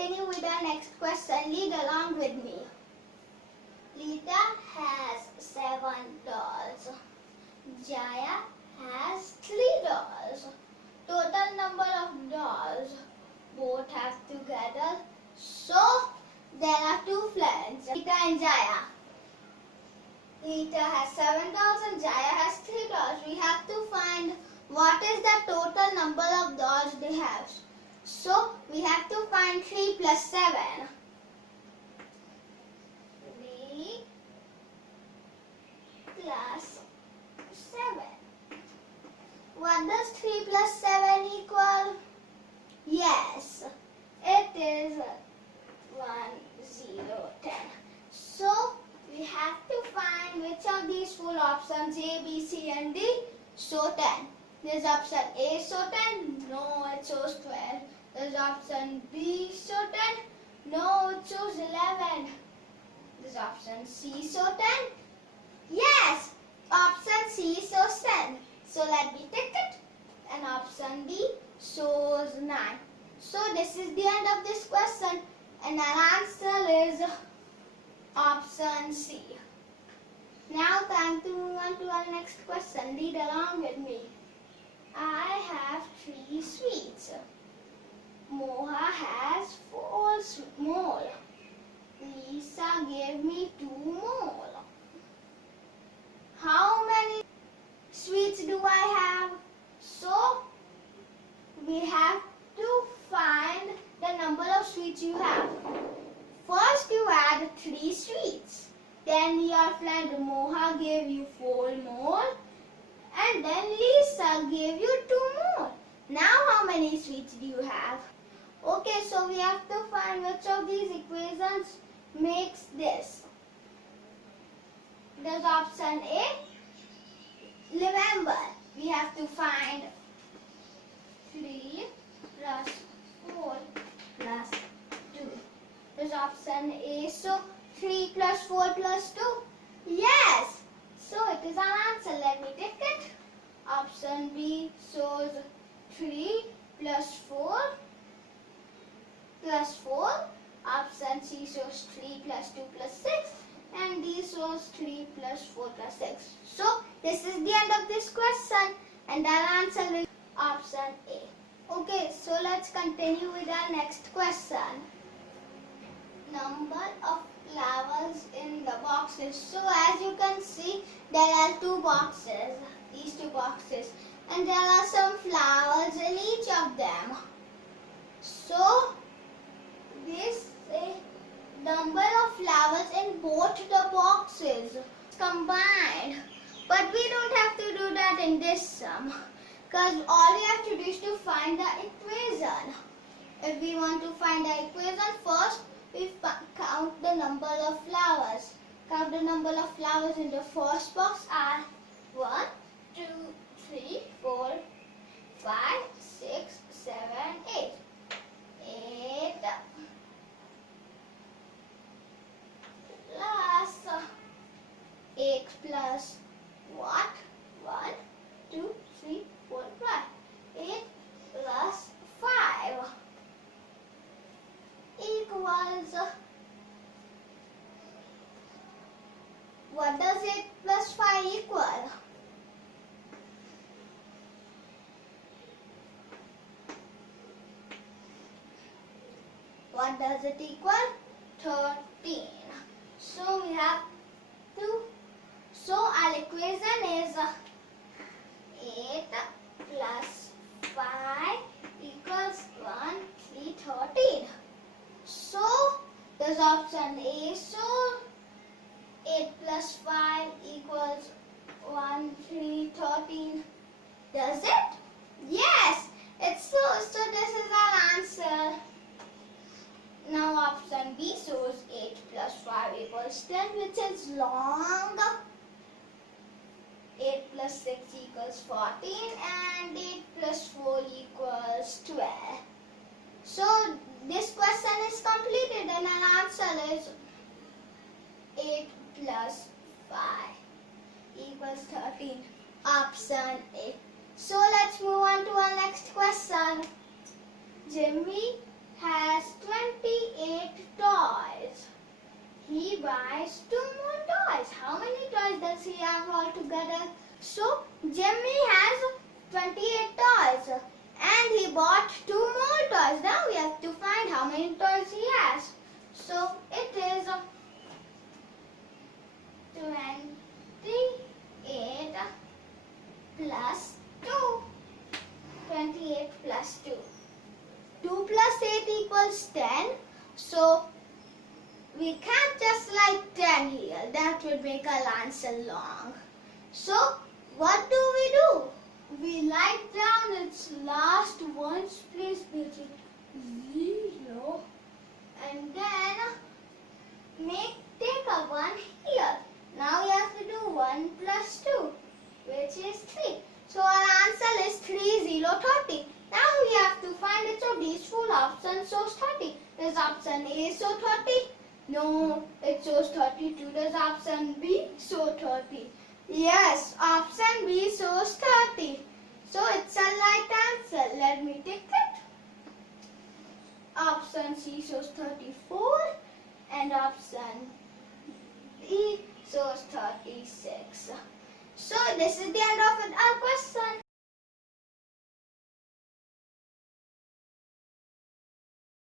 continue with our next question. Read along with me. Lita has 7 dolls. Jaya has 3 dolls. Total number of dolls both have together. So there are 2 friends, Lita and Jaya. Lita has 7 dolls and Jaya has 3 dolls. We have to find what is the total number of dolls they have. So we have to find 3 plus 7. 3 plus 7. What does 3 plus 7 equal? Yes, it is 1, 0, 10. So we have to find which of these 4 options A, B, C and D show 10. There's option A show 10, no it shows 12. There's option B show 10, no it shows 11. There's option C show 10, yes, option C shows 10. So let me tick it, and option D shows 9. So this is the end of this question, and our answer is option C. Now time to move on to our next question. Read along with me. I have 3 sweets. Moha has 4 more. Lisa gave me 2 more. How many sweets do I have? So we have to find the number of sweets you have. First you add 3 sweets. Then your friend Moha gave you 4 more. And then Lisa gave you 2 more. Now how many sweets do you have? Okay, so we have to find which of these equations makes this. There's option A. Remember, we have to find 3 plus 4 plus 2. There's option A. So 3 plus 4 plus 2. Yes. So it is our answer. Let me take it. Option B shows 3 plus 4 plus 4. Option C shows 3 plus 2 plus 6. And D shows 3 plus 4 plus 6. So this is the end of this question. And our answer is option A. Okay, so let's continue with our next question. Number of flowers in the boxes. So as you can see, there are 2 boxes, these 2 boxes, and there are some flowers in each of them. So this is number of flowers in both the boxes combined. But we don't have to do that in this sum, because all we have to do is to find the equation. If we want to find the equation, first we count the number of flowers. Count the number of flowers in the first box are 1, 2, 3, 4, 5, 6, 7, 8. 8 plus 8 plus what? 1, 2, 3, 4, 5. 8 plus 5 equals, what does 8 plus 5 equal? What does it equal? 13. So we have to, so our equation is 8 plus 5 equals 1, 3, 13. So there's option A. So 8 plus 5 equals 1, 3, 13. Does it? Yes, it's so. So this is our answer. Now option B shows 8 plus 5 equals 10, which is long. 8 plus 6 equals 14 and 8 plus 4 equals 12. So this question is completed and our answer is 8 plus 5 equals 13. Option A. So let's move on to our next question. Jimmy has 20 buys 2 more toys. How many toys does he have altogether? So, Jimmy has 28 toys and he bought 2 more toys. Now we have to find how many toys he has. So, it is 28 plus 2. 28 plus 2. 2 plus 8 equals 10. So, we can't just write 10 here. That would make our answer long. So, what do? We write down its last ones place digit 0 and then take a 1 here. Now we have to do 1 plus 2 which is 3. So our answer is 3, 0, 30. Now we have to find it. So these full options shows 30. Does option A show 30? No, it shows 32. Does option B show 30? Yes, option B shows 30. So it's a right answer. Let me take it. Option C shows 34 and option E shows 36. So this is the end of our question.